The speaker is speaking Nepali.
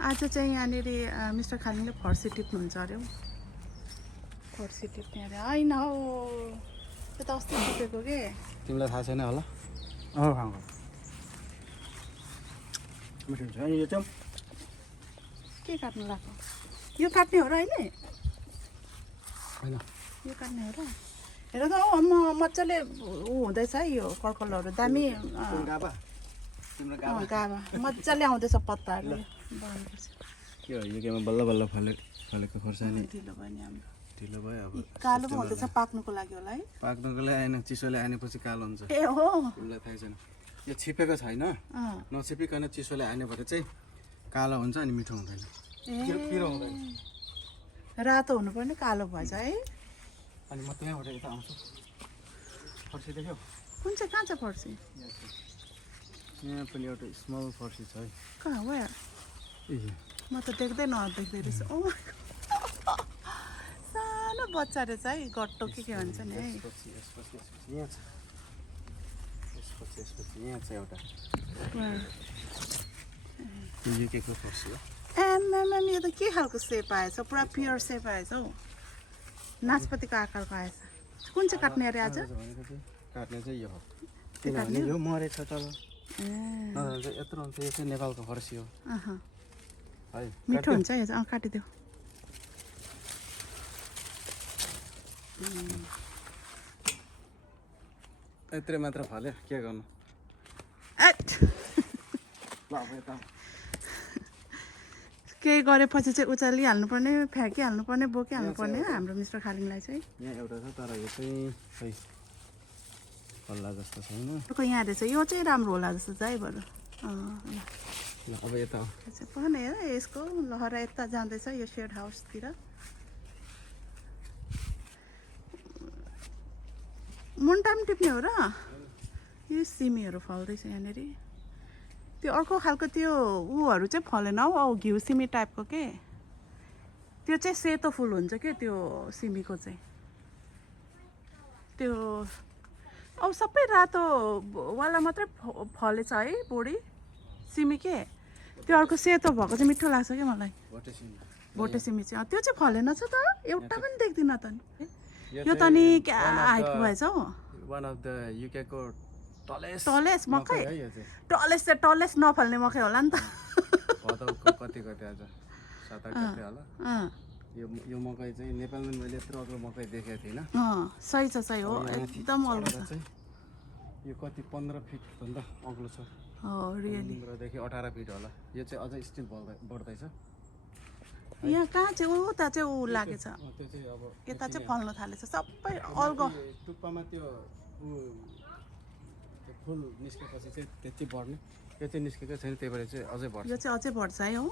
आज चाहिँ यहाँनिर मिस्टर खालिङले फर्सी टिप्नुहुन्छ अरे हौ। फर्सी टिप्ने अरे होइन हौ, त्यो त अस्ति टिपेको के। तिमीलाई थाहा छैन होला? मिठो हुन्छ नि यो चाहिँ। के काट्नु लाग्यो? यो काट्ने हो र अहिले? होइन यो काट्ने हो र? हेर त हौ, मजाले हुँदैछ है यो कर्कलहरू, दामी। गाबा तिम्रो गाबा गाबा मजाले आउँदैछ पत्ताहरू। बनाउनुपर्छ। के हो यो केमा बल्ल बल्ल फलेको खोर्सानी ढिलो भयो नि हाम्रो। ढिलो भयो अब। कालो पो हुँदैछ पाक्नुको लागि होला है? पाक्नुको लागि आएन, चिसोले आएपछि कालो हुन्छ। ए हो, तिमीलाई थाहा छैन? यो छिपेको छैन, नछिपिकन चिसोले आने भएर चाहिँ कालो हुन्छ अनि मिठो हुँदैन। पिरो हुँदैन। रातो हुनुपर्ने कालो भएछ है? अनि म त्यहाँबाट यता आउँछु। फर्सी देख्यौ? कुन चाहिँ कहाँ छ फर्सी? यहाँ पनि एउटा स्मल फर्सी छ है। कहाँ हो यार? म त देख्दै नदेख्दै रहेछ। ओ सानो बच्चा रहेछ है, गट्टो के भन्छ नि है। यहाँ छ, यसपछि यहाँ छ एउटा। यो के को फर्सी हो? एमएमएम, यो त के खालको सेप आएछ? पुरा प्योर सेप आएछ हौ, नासपतिको आकारको आएछ। कुन चाहिँ काट्ने अरे आज? काट्ने चाहिँ यो हो, किनभने यो मरेछ तल। नभए चाहिँ यत्रो हुन्छ। यो चाहिँ नेपालको फर्सी हो है। मिठो हुन्छ यो चाहिँ। काटिदेऊ। यत्रै मात्र फल्यो, के गर्नु? केही गरेपछि चाहिँ उचालिहाल्नु पर्ने, फ्याँकिहाल्नु पर्ने, बोकिहाल्नु पर्ने हाम्रो मिस्टर खालिङलाई चाहिँ। यहाँ एउटा छ तर यो चाहिँ खै फल्ला जस्तो छैन। अर्को यहाँ रहेछ, यो चाहिँ राम्रो होला जस्तो छ है बरु। अब यता पनि हेर, यसको लहरा यता जाँदैछ यो सेड हाउसतिर। मुन्टा पनि टिप्ने हो र? यो सिमीहरू फल्दैछ यहाँनिर। त्यो अर्को खालको त्यो ऊहरू चाहिँ फलेन हौ, घिउ सिमी टाइपको के। त्यो चाहिँ सेतो फुल हुन्छ क्या त्यो सिमीको चाहिँ। त्यो अब सबै रातो वाला मात्रै फलेछ है बोडी सिमी के। त्यो अर्को सेतो भएको चाहिँ मिठो लाग्छ क्या मलाई। भोटे सिमी चाहिँ त्यो चाहिँ फलेन छ त, एउटा पनि देख्दिनँ त नि। यो त नि क्या हाइट भएछ हौ। वान अफ द युकेको टलेस्ट मकै। टलेस्ट नफल्ने मकै होला नि त। कति आज 7-8 गते होला। यो मकै चाहिँ नेपालमा मैले यत्रो अग्लो मकै देखेको थिइनँ। सही छ, सही हो, एकदम अग्लो छ। यो कति 15 फिट भन्दा अग्लो छ। हो रियली। 15 देखि 18 फिट होला। यो चाहिँ अझै स्टिल बढ्दैछ। यहाँ कहाँ चाहिँ उता चाहिँ ऊ लागेछ, त्यो चाहिँ अब यता चाहिँ फल्न थालेछ सबै अल्गो। टुप्पामा त्यो फुल निस्केपछि चाहिँ त्यति बढ्ने, यो चाहिँ निस्केको छैन, त्यही भएर चाहिँ अझै बढ्छ। यो चाहिँ अझै बढ्छ है। हो